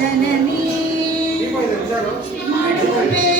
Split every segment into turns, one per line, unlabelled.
జననీ మడుపే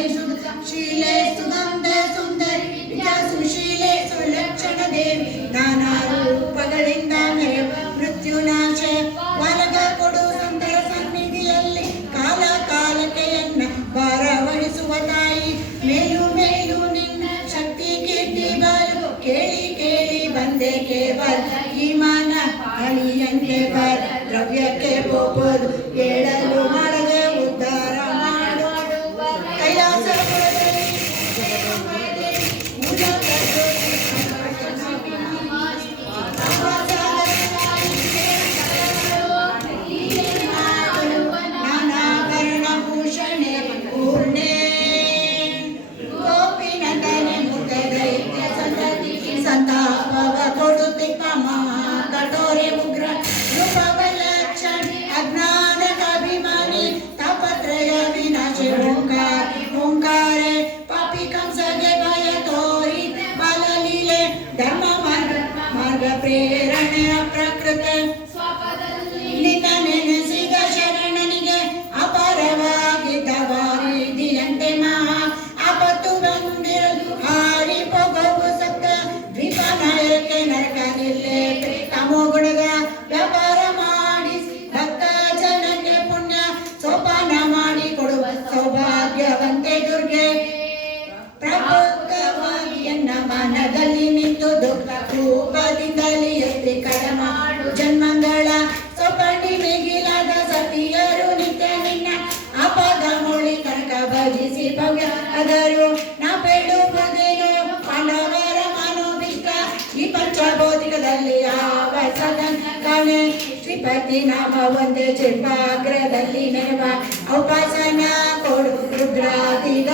शीले सुगन्धे सुन्दरि सुशीले सुलक्षण देवी नाना ರೂಪಗಳಿಂದ ಮೃತ್ಯುನಾಶ ವರಗ ಕೊಡು ಸುಂದರ ಸನ್ನಿಧಿಯಲ್ಲಿ ಕಾಲ ಕಾಲತೆಯನ್ನ ಭಾರವಹಿಸುವ ತಾಯಿ. ಮೇಲು ಮೇಲು ನಿನ್ನ ಶಕ್ತಿ ಕೀರ್ತಿ ಬಾಲು. ಕೇಳಿ ಕೇಳಿ ಬಂದೆ ಕೇವಲ ಈ ಮಾನ. ಹಳಿಯಂತೆ ಬಾರ ದ್ರವ್ಯಕ್ಕೆ ರೂಪದಿಂದಲೇ ಎತ್ತಿ ಕಡಮಾಡು ಜನ್ಮಂಗಳ ಸೊಪಣಿ ಮಿಗಿಲಾದ ಸತಿಯರು ನಿತ್ಯ ನಿನ್ನ ಅಪದ ಮೋಳಿ ತನಕ ಭಜಿಸಿ ಭವ್ಯದರು ನಾ ಬೇಡು ಬಗೆಯು ಪಾಂಡವರ ಮನೋಭಿಷ್ಟ. ಈ ಪಂಚಭೌತಿಕದಲ್ಲಿ ಯಾವ ಸದನ ಕಾಣೆ. ಶ್ರೀಪತಿ ನಾಮ ಒಂದೇ ಚಿಲ್ಪಾಗ್ರದಲ್ಲಿ ನೆನವ ಉಪಾಸನ ಕೊಡು ರುದ್ರಾದಿಗ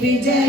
we did.